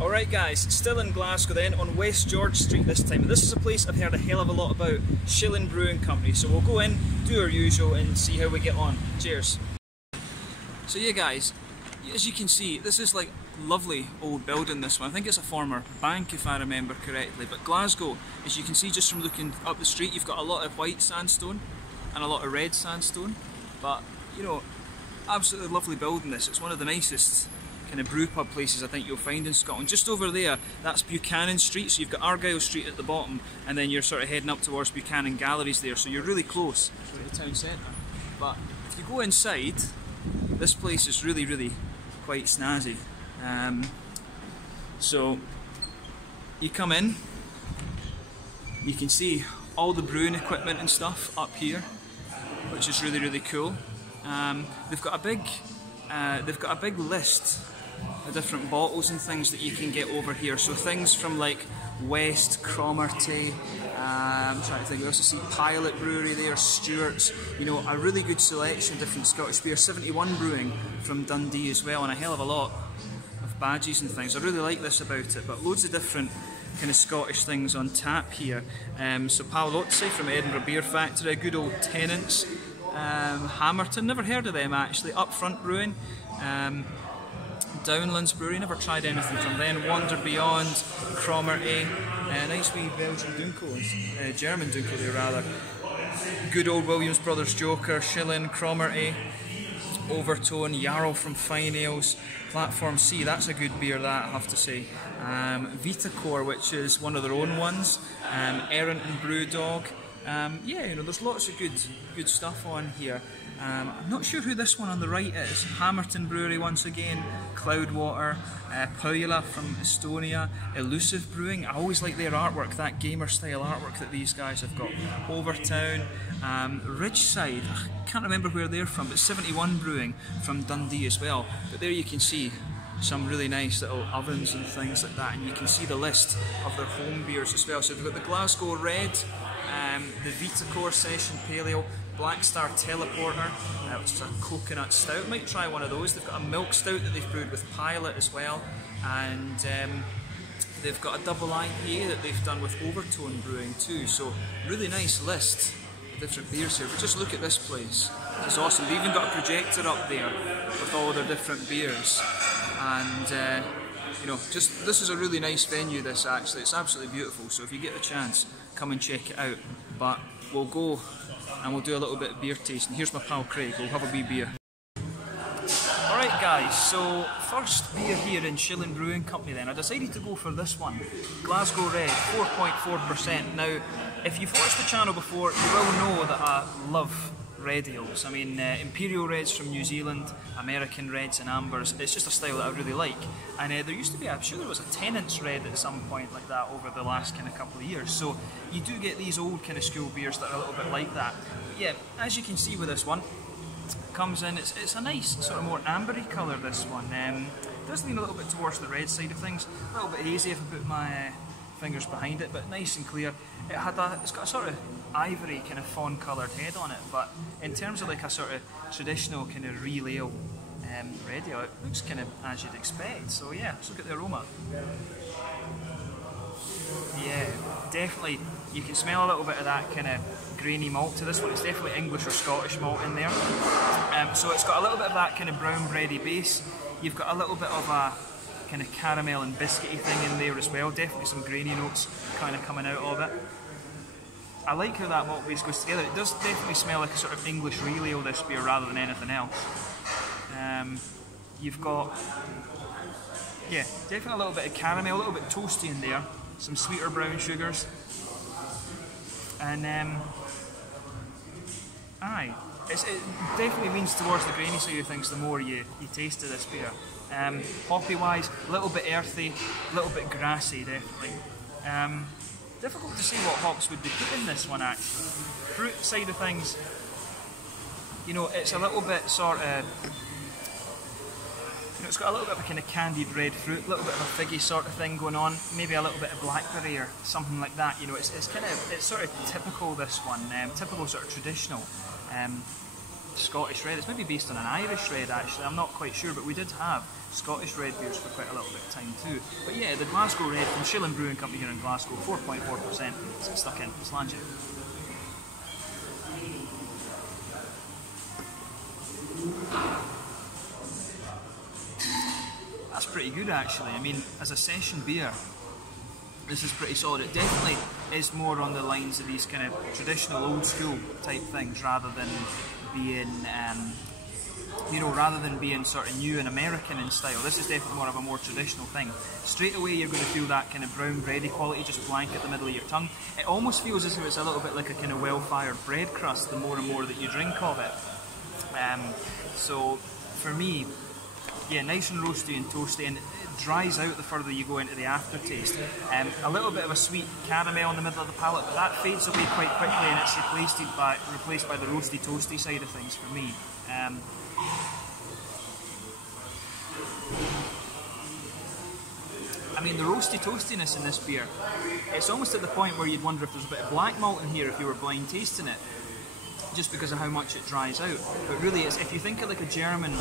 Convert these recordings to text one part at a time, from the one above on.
Alright guys, still in Glasgow then, on West George Street this time. This is a place I've heard a hell of a lot about, Shilling Brewing Company. So we'll go in, do our usual and see how we get on. Cheers. So yeah guys, as you can see, this is like lovely old building, this one. I think it's a former bank if I remember correctly. But Glasgow, as you can see just from looking up the street, you've got a lot of white sandstone and a lot of red sandstone. But, you know, absolutely lovely building this. It's one of the nicest kind of brew pub places I think you'll find in Scotland. Just over there, that's Buchanan Street, so you've got Argyle Street at the bottom, and then you're sort of heading up towards Buchanan Galleries there, so you're really close to the town centre. But if you go inside, this place is really quite snazzy. So you come in, you can see all the brewing equipment and stuff up here, which is really cool. They've got a big list of different bottles and things that you can get over here. So things from like West, Cromarty, I'm trying to think, we also see Pilot Brewery there, Stewart's, you know, a really good selection of different Scottish beer. 71 Brewing from Dundee as well, and a hell of a lot of badges and things. I really like this about it, but loads of different kind of Scottish things on tap here. So Palozzi from Edinburgh Beer Factory, good old Tenants, Hammerton, never heard of them actually, Upfront Brewing, Downlands Brewery, never tried anything from them, Wander Beyond, Cromarty, nice wee Belgian Dunkel, German Dunkel there rather, good old Williams Brothers Joker, Shilling, Cromarty, Overtone, Yarrow from Fine Ales, Platform C, that's a good beer that I have to say, Vitacore, which is one of their own ones, Errant and Brewdog. Yeah, you know, there's lots of good stuff on here. I'm not sure who this one on the right is. Hammerton Brewery once again, Cloudwater, Paula from Estonia, Elusive Brewing. I always like their artwork, that gamer style artwork that these guys have got. Overtown, Ridgeside, I can't remember where they're from, but 71 Brewing from Dundee as well. But there you can see some really nice little ovens and things like that, and you can see the list of their home beers as well. So they've got the Glasgow Red, the Vitacore Session Pale Ale, Black Star Teleporter, which is a coconut stout. Might try one of those. They've got a milk stout that they've brewed with Pilot as well, and they've got a double IPA that they've done with Overtone Brewing too. So really nice list of different beers here. But just look at this place. This is awesome. They've even got a projector up there with all their different beers, and you know, just this is a really nice venue. This actually, it's absolutely beautiful. So if you get the chance, come and check it out. But we'll go and we'll do a little bit of beer tasting. Here's my pal Craig, we'll have a wee beer. Alright guys, so first beer here in Shilling Brewing Company then. I decided to go for this one, Glasgow Red, 4.4%. Now, if you've watched the channel before, you will know that I love red ales. I mean, Imperial Reds from New Zealand, American Reds and Ambers, it's just a style that I really like. And there used to be, I'm sure there was a Tenants Red at some point like that over the last kind of couple of years. So you do get these old kind of school beers that are a little bit like that. But yeah, as you can see with this one, comes in, it's a nice sort of more ambery colour, this one. It does lean a little bit towards the red side of things, a little bit hazy if I put my fingers behind it, but nice and clear. It's got a sort of ivory kind of fawn coloured head on it, but in terms of like a sort of traditional kind of real ale red ale, it looks kind of as you'd expect. So yeah, let's look at the aroma. Yeah, definitely you can smell a little bit of that kind of grainy malt to this one. It's definitely English or Scottish malt in there. So it's got a little bit of that kind of brown bready base. You've got a little bit of a kind of caramel and biscuity thing in there as well. Definitely some grainy notes kind of coming out of it. I like how that malt base goes together. It does definitely smell like a sort of English real ale, this beer, rather than anything else. You've got, yeah, definitely a little bit of caramel, a little bit toasty in there. Some sweeter brown sugars. And aye, it definitely leans towards the grainy side of things the more you taste of this beer. Hoppy wise, a little bit earthy, a little bit grassy definitely. Difficult to see what hops would be put in this one actually. Fruit side of things, you know, it's a little bit sort of, you know, it's got a little bit of a kind of candied red fruit, a little bit of a figgy sort of thing going on, maybe a little bit of blackberry or something like that. You know, it's kind of, it's sort of typical, this one, typical sort of traditional. Scottish red. It's maybe based on an Irish red actually, I'm not quite sure, but we did have Scottish red beers for quite a little bit of time too. But yeah, the Glasgow red from Shilling Brewing Co here in Glasgow, 4.4%, stuck in, slange it. That's pretty good actually. I mean, as a session beer, this is pretty solid. It definitely is more on the lines of these kind of traditional old school type things rather than being, you know, rather than being sort of new and American in style. This is definitely more of a more traditional thing. Straight away you're going to feel that kind of brown bready quality just blanket the middle of your tongue. It almost feels as if it's a little bit like a kind of well-fired bread crust the more and more that you drink of it. So for me, yeah, nice and roasty and toasty, and it dries out the further you go into the aftertaste. A little bit of a sweet caramel in the middle of the palate, but that fades away quite quickly and it's replaced by the roasty toasty side of things for me. I mean, the roasty toastiness in this beer, it's almost at the point where you'd wonder if there's a bit of black malt in here if you were blind tasting it, just because of how much it dries out. But really, it's, if you think of like a German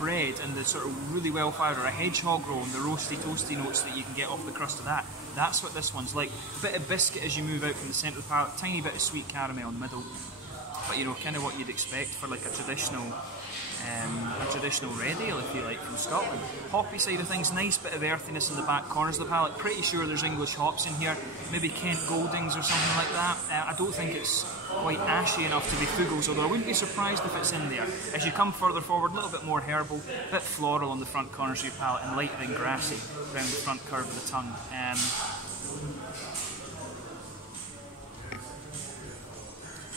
bread and the sort of really well fired, or a hedgehog roll and the roasty toasty notes that you can get off the crust of that, that's what this one's like. A bit of biscuit as you move out from the centre of the palate, tiny bit of sweet caramel in the middle, but you know, kind of what you'd expect for like a traditional red ale, if you like, from Scotland. Hoppy side of things, nice bit of earthiness in the back corners of the palate. Pretty sure there's English hops in here, maybe Kent Goldings or something like that. I don't think it's quite ashy enough to be Fugels, although I wouldn't be surprised if it's in there. As you come further forward, a little bit more herbal, a bit floral on the front corners of your palate, and lighter and grassy around the front curve of the tongue.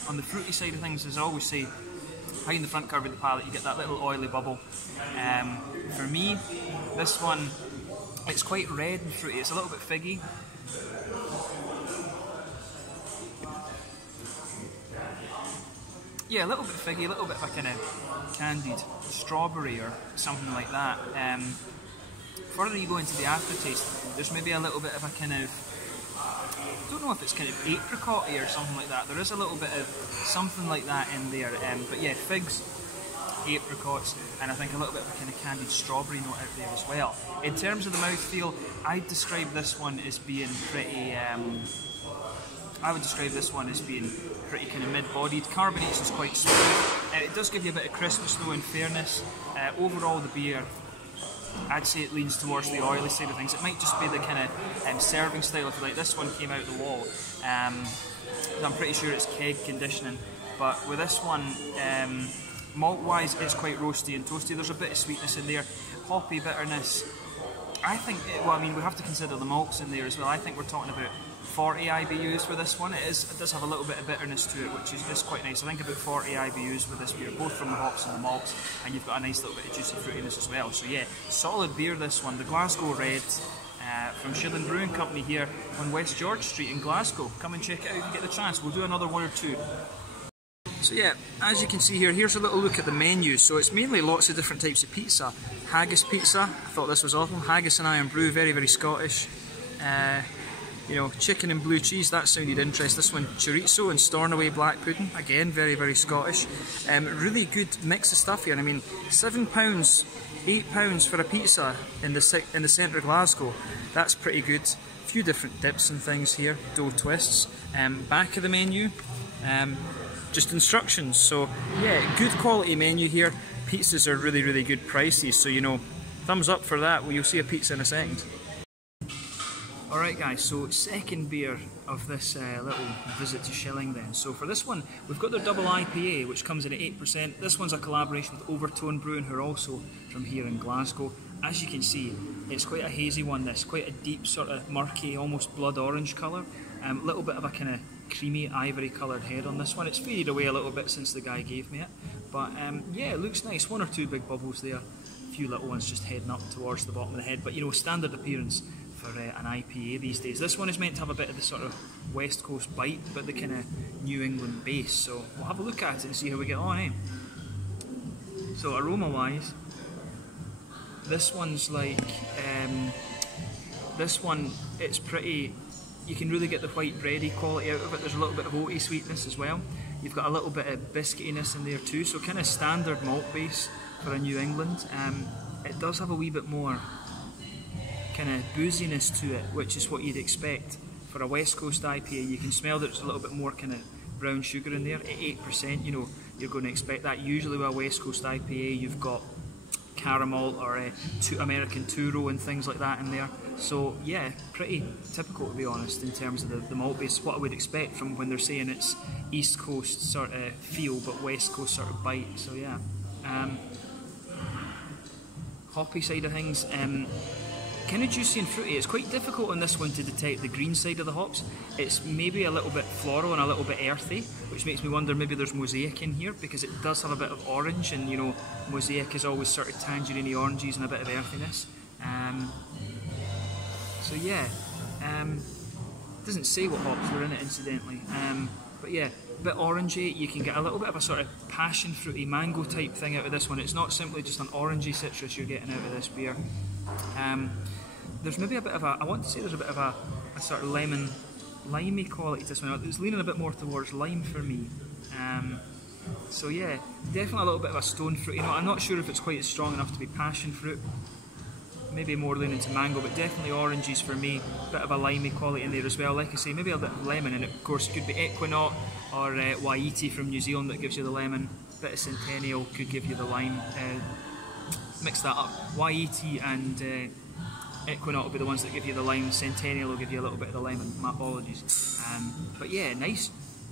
On the fruity side of things, as I always say, behind the front curve of the palate you get that little oily bubble. For me, this one, it's quite red and fruity, it's a little bit figgy. Yeah, a little bit figgy, a little bit of a kind of candied strawberry or something like that. Further you go into the aftertaste, there's maybe a little bit of a kind of, I don't know if it's kind of apricot-y or something like that. There is a little bit of something like that in there. But yeah, figs, apricots, and I think a little bit of a kind of candied strawberry note out there as well. In terms of the mouthfeel, I'd describe this one as being pretty... I would describe this one as being pretty kind of mid-bodied. Carbonation's quite smooth. It does give you a bit of crispness though, in fairness. Overall, the beer, I'd say it leans towards the oily side of things. It might just be the kind of serving style, if you like. This one came out the wall. I'm pretty sure it's keg conditioning. But with this one, malt-wise, it's quite roasty and toasty. There's a bit of sweetness in there. Hoppy bitterness. I think, well, I mean, we have to consider the malts in there as well. I think we're talking about 40 IBUs for this one. It does have a little bit of bitterness to it, which is quite nice. I think about 40 IBUs with this beer, both from the hops and the malts, and you've got a nice little bit of juicy fruitiness as well. So yeah, solid beer this one. The Glasgow Red from Shilling Brewing Company here on West George Street in Glasgow. Come and check it out if you get the chance. We'll do another one or two. So yeah, as you can see here, here's a little look at the menu. So it's mainly lots of different types of pizza. Haggis pizza, I thought this was awesome. Haggis and iron brew, very, very Scottish. You know, chicken and blue cheese, that sounded interesting. This one, chorizo and Stornoway black pudding, again, very, very Scottish. Really good mix of stuff here. I mean, £7, £8 for a pizza in the centre of Glasgow. That's pretty good. A few different dips and things here, dough twists. Back of the menu, just instructions. So yeah, good quality menu here. Pizzas are really, really good prices. So you know, thumbs up for that. Well, you'll see a pizza in a second. Alright guys, so second beer of this little visit to Shilling then. So for this one, we've got their double IPA, which comes in at 8%. This one's a collaboration with Overtone Brewing, who are also from here in Glasgow. As you can see, it's quite a hazy one, this. Quite a deep, sort of murky, almost blood orange colour. A little bit of a kind of creamy, ivory coloured head on this one. It's faded away a little bit since the guy gave me it. But yeah, it looks nice. One or two big bubbles there. A few little ones just heading up towards the bottom of the head. But you know, standard appearance for an IPA these days. This one is meant to have a bit of the sort of West Coast bite, but the kind of New England base. So we'll have a look at it and see how we get on, eh? So aroma wise, this one's like, this one, it's pretty, you can really get the white bready quality out of it. There's a little bit of oaty sweetness as well. You've got a little bit of biscuitiness in there too, so kind of standard malt base for a New England. It does have a wee bit more kind of booziness to it, which is what you'd expect for a West Coast IPA. You can smell that there's a little bit more kind of brown sugar in there at 8%. You know, you're going to expect that. Usually with a West Coast IPA, you've got caramel or American Turo and things like that in there. So yeah, pretty typical, to be honest, in terms of the malt base. What I would expect from when they're saying it's East Coast sort of feel but West Coast sort of bite. So yeah. Hoppy side of things, kind of juicy and fruity. It's quite difficult on this one to detect the green side of the hops. It's maybe a little bit floral and a little bit earthy, which makes me wonder maybe there's mosaic in here, because it does have a bit of orange, and you know, mosaic is always sort of tangerine-y oranges and a bit of earthiness. So yeah, doesn't say what hops were in it, incidentally, but yeah, a bit orangey. You can get a little bit of a sort of passion fruity mango type thing out of this one. It's not simply just an orangey citrus you're getting out of this beer. There's maybe a bit of a, I want to say there's a bit of a sort of limey quality to this one. It's leaning a bit more towards lime for me. So yeah, definitely a little bit of a stone fruit. You know, I'm not sure if it's quite strong enough to be passion fruit. Maybe more leaning to mango, but definitely oranges for me. Bit of a limey quality in there as well. Like I say, maybe a bit of lemon, and of course it could be Equinaut or Waiiti from New Zealand that gives you the lemon. Bit of Centennial could give you the lime. Mix that up. Waiiti and Equinaut will be the ones that give you the lime. Centennial will give you a little bit of the lemon. My apologies. But yeah, nice,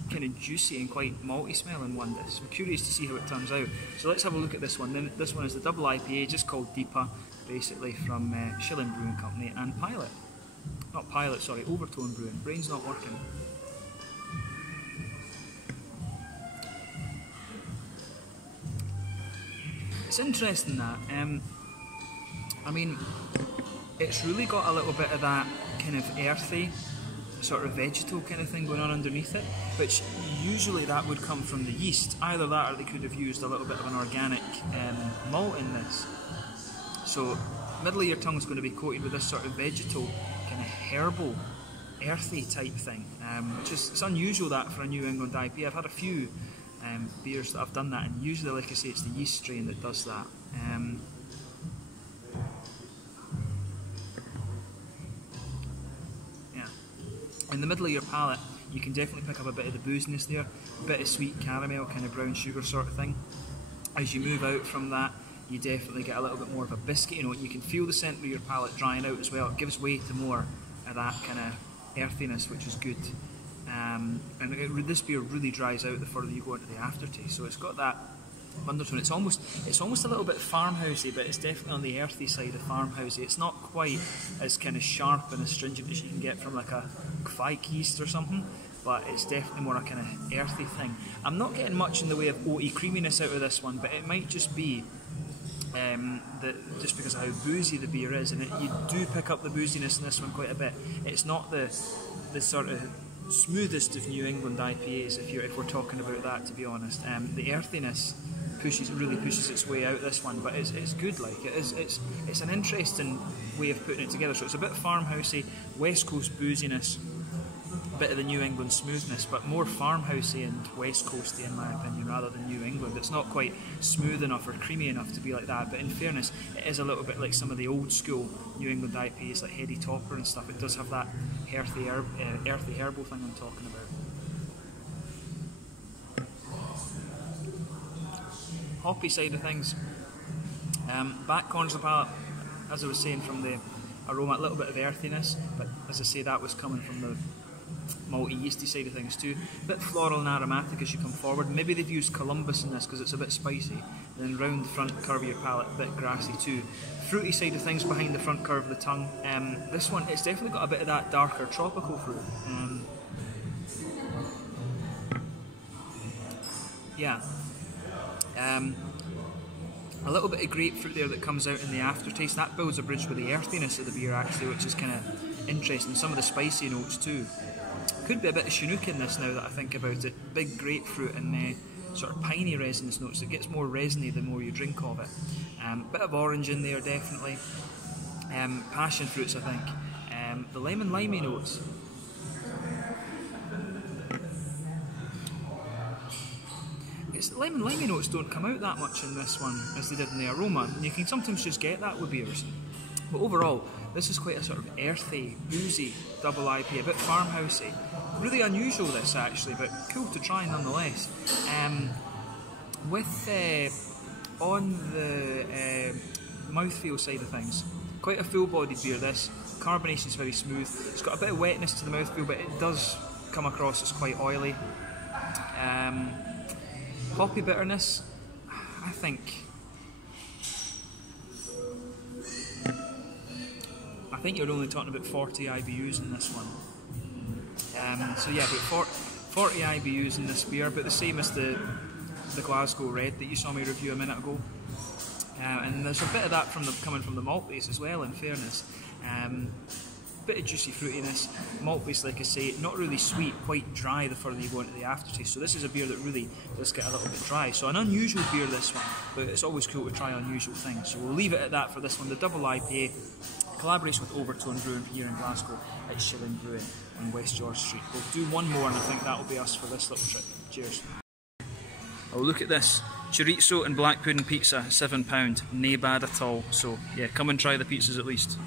kind of juicy and quite malty smelling one. This. I'm curious to see how it turns out. So let's have a look at this one. Then this one is the double IPA, just called Deepa, basically from Shilling Brewing Company and Pilot. Not Pilot, sorry, Overtone Brewing. Brain's not working. It's interesting that. I mean, it's really got a little bit of that kind of earthy, sort of vegetal kind of thing going on underneath it, which usually that would come from the yeast. Either that, or they could have used a little bit of an organic malt in this. So, middle of your tongue is going to be coated with this sort of vegetal, kind of herbal, earthy type thing, which is, it's unusual that for a New England IPA. I've had a few beers that have done that, and usually, like I say, it's the yeast strain that does that. Yeah, in the middle of your palate, you can definitely pick up a bit of the booziness there, a bit of sweet caramel, kind of brown sugar sort of thing. As you move out from that, you definitely get a little bit more of a biscuit, you know, and you can feel the centre of your palate drying out as well. It gives way to more of that kind of earthiness, which is good. And this beer really dries out the further you go into the aftertaste. So it's got that undertone. It's almost a little bit farmhousey, but it's definitely on the earthy side of farmhousey. It's not quite as kind of sharp and astringent as you can get from like a Kvike yeast or something, but it's definitely more a kind of earthy thing. I'm not getting much in the way of oaty creaminess out of this one, but it might just be that just because of how boozy the beer is, and you do pick up the booziness in this one quite a bit. It's not the sort of smoothest of New England IPAs, if we're talking about that, to be honest. The earthiness really pushes its way out this one, but it's good. Like it's an interesting way of putting it together. So it's a bit farmhousey, West Coast booziness, a bit of the New England smoothness, but more farmhousey and West Coasty in my opinion, rather than New England. It's not quite smooth enough or creamy enough to be like that, but in fairness, it is a little bit like some of the old school New England IPAs like Heady Topper and stuff. It does have that earthy herbal thing I'm talking about. Hoppy side of things, back corners of the palate, as I was saying, from the aroma, a little bit of earthiness, but as I say, that was coming from the malty yeasty side of things too. A bit floral and aromatic as you come forward. Maybe they've used Columbus in this because it's a bit spicy. And then round the front curve of your palate, a bit grassy too. Fruity side of things behind the front curve of the tongue. This one, it's definitely got a bit of that darker tropical fruit. Yeah. A little bit of grapefruit there that comes out in the aftertaste. That builds a bridge with the earthiness of the beer actually, which is kind of interesting. Some of the spicy notes too. Could be a bit of Chinook in this now that I think about it. Big grapefruit and sort of piney resinous notes. It gets more resiny the more you drink of it. Bit of orange in there definitely. Passion fruits I think. The lemon limey notes. lemony notes don't come out that much in this one as they did in the aroma. You can sometimes just get that with beers. But overall, this is quite a sort of earthy, boozy double IPA, a bit farmhousey. Really unusual this actually, but cool to try nonetheless. On the mouthfeel side of things, quite a full-bodied beer this. Carbonation is very smooth. It's got a bit of wetness to the mouthfeel, but it does come across as quite oily. Hoppy bitterness, I think you're only talking about 40 IBUs in this one. So yeah, about 40 IBUs in this beer, about the same as the Glasgow Red that you saw me review a minute ago. And there's a bit of that coming from the malt base as well, in fairness. Bit of juicy fruitiness. Malt base, like I say, not really sweet, quite dry the further you go into the aftertaste. So this is a beer that really does get a little bit dry. So an unusual beer, this one, but it's always cool to try unusual things. So we'll leave it at that for this one. The double IPA, collaboration with Overtone Brewing here in Glasgow at Shilling Brewing on West George Street. We'll do one more and I think that'll be us for this little trip. Cheers. Oh, look at this. Chorizo and black pudding pizza, £7. Nae bad at all. So yeah, come and try the pizzas at least.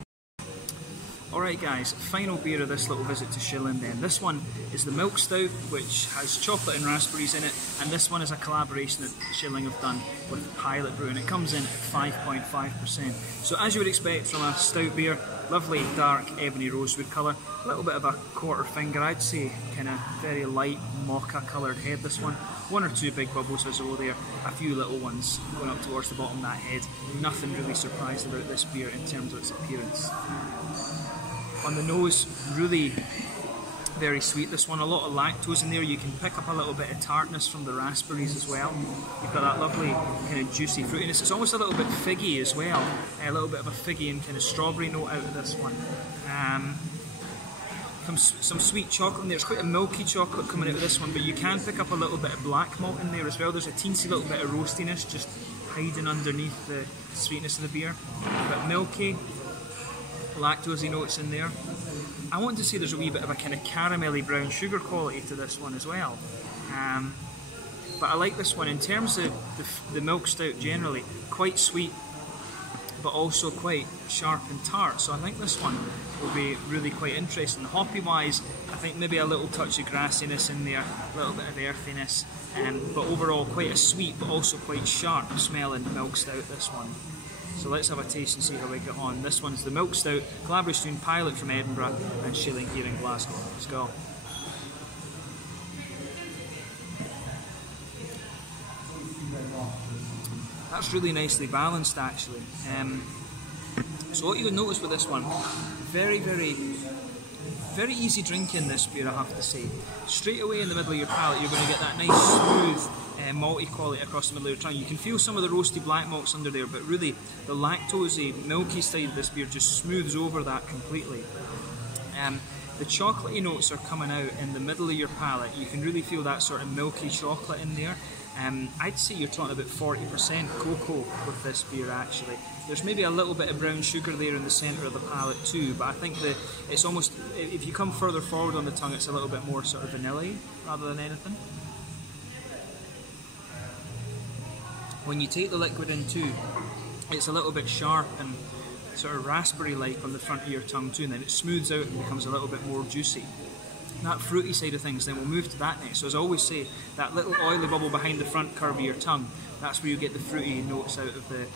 Alright guys, final beer of this little visit to Shilling then. This one is the Milk Stout, which has chocolate and raspberries in it, and this one is a collaboration that Shilling have done with Pilot Brewing. It comes in at 5.5%. So as you would expect from a stout beer, lovely dark ebony rosewood colour, a little bit of a quarter finger, I'd say, kind of very light mocha coloured head this one. One or two big bubbles visible there, a few little ones going up towards the bottom of that head. Nothing really surprised about this beer in terms of its appearance. On the nose, really very sweet. This one, a lot of lactose in there. You can pick up a little bit of tartness from the raspberries as well. You've got that lovely kind of juicy fruitiness. It's almost a little bit figgy as well. A little bit of a figgy and kind of strawberry note out of this one. Some sweet chocolate in there. It's quite a milky chocolate coming out of this one, but you can pick up a little bit of black malt in there as well. There's a teensy little bit of roastiness just hiding underneath the sweetness of the beer. But milky, lactosey notes in there. I want to say there's a wee bit of a kind of caramelly brown sugar quality to this one as well. But I like this one in terms of the milk stout generally, quite sweet but also quite sharp and tart, so I think this one will be really quite interesting. Hoppy wise, I think maybe a little touch of grassiness in there, a little bit of earthiness, but overall quite a sweet but also quite sharp smelling milk stout, this one. So let's have a taste and see how we get on. This one's the Milk Stout, collaboration between Pilot from Edinburgh and Shilling here in Glasgow. Let's go. That's really nicely balanced actually. So what you would notice with this one, very easy drinking this beer, I have to say. Straight away in the middle of your palate you're going to get that nice smooth malty quality across the middle of your tongue. You can feel some of the roasty black malts under there, but really the lactosey, milky side of this beer just smooths over that completely. The chocolatey notes are coming out in the middle of your palate. You can really feel that sort of milky chocolate in there. I'd say you're talking about 40% cocoa with this beer actually. There's maybe a little bit of brown sugar there in the centre of the palate too, but I think that it's almost, if you come further forward on the tongue, it's a little bit more sort of vanilla-y rather than anything. When you take the liquid in too, it's a little bit sharp and sort of raspberry-like on the front of your tongue too, and then it smooths out and becomes a little bit more juicy. That fruity side of things, then we'll move to that next. So as I always say, that little oily bubble behind the front curve of your tongue, that's where you get the fruity notes out of the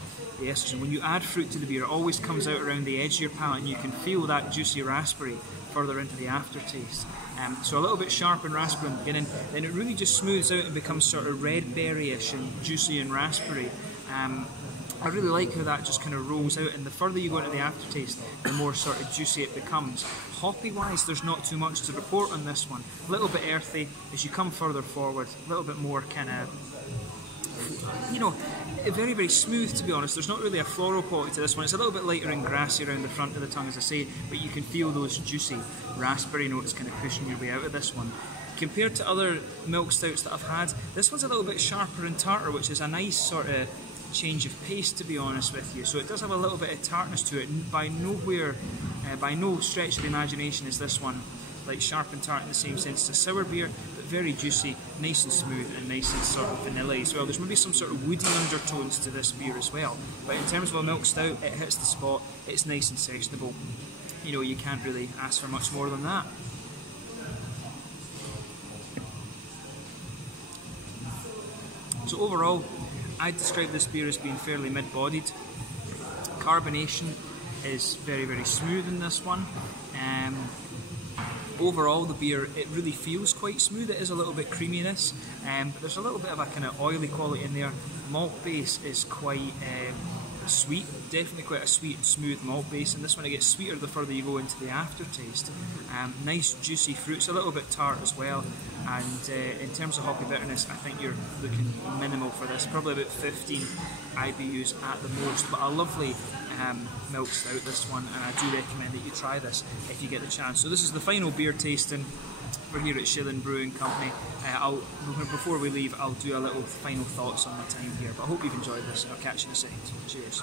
estrogen. When you add fruit to the beer, it always comes out around the edge of your palate and you can feel that juicy raspberry further into the aftertaste. So a little bit sharp and raspberry in the beginning, then it really just smooths out and becomes sort of red berry-ish and juicy and raspberry. I really like how that just kind of rolls out, and the further you go into the aftertaste, the more sort of juicy it becomes. Hoppy-wise, there's not too much to report on this one. A little bit earthy as you come further forward, a little bit more kind of, you know, very smooth to be honest. There's not really a floral quality to this one. It's a little bit lighter and grassy around the front of the tongue, as I say, but you can feel those juicy raspberry notes kind of pushing your way out of this one. Compared to other milk stouts that I've had, this one's a little bit sharper and tarter, which is a nice sort of change of pace, to be honest with you. So it does have a little bit of tartness to it. By no stretch of the imagination is this one like sharp and tart in the same sense as a sour beer, but very juicy, nice and smooth, and nice and sort of vanilla as well. There's maybe some sort of woody undertones to this beer as well, but in terms of a milk stout, it hits the spot. It's nice and sessionable. You know, you can't really ask for much more than that. So overall, I'd describe this beer as being fairly mid-bodied. Carbonation is very, very smooth in this one. Overall, the beer, it really feels quite smooth. It is a little bit creaminess, but there's a little bit of a kind of oily quality in there. Malt base is quite sweet, definitely quite a sweet and smooth malt base, and this one it gets sweeter the further you go into the aftertaste. Nice juicy fruits, a little bit tart as well, and in terms of hoppy bitterness, I think you're looking minimal for this, probably about 15 IBUs at the most, but a lovely milk stout this one, and I do recommend that you try this if you get the chance. So this is the final beer tasting. We're here at Shilling Brewing Company. Before we leave, I'll do a little final thoughts on my time here, but I hope you've enjoyed this, and I'll catch you in a second. Cheers.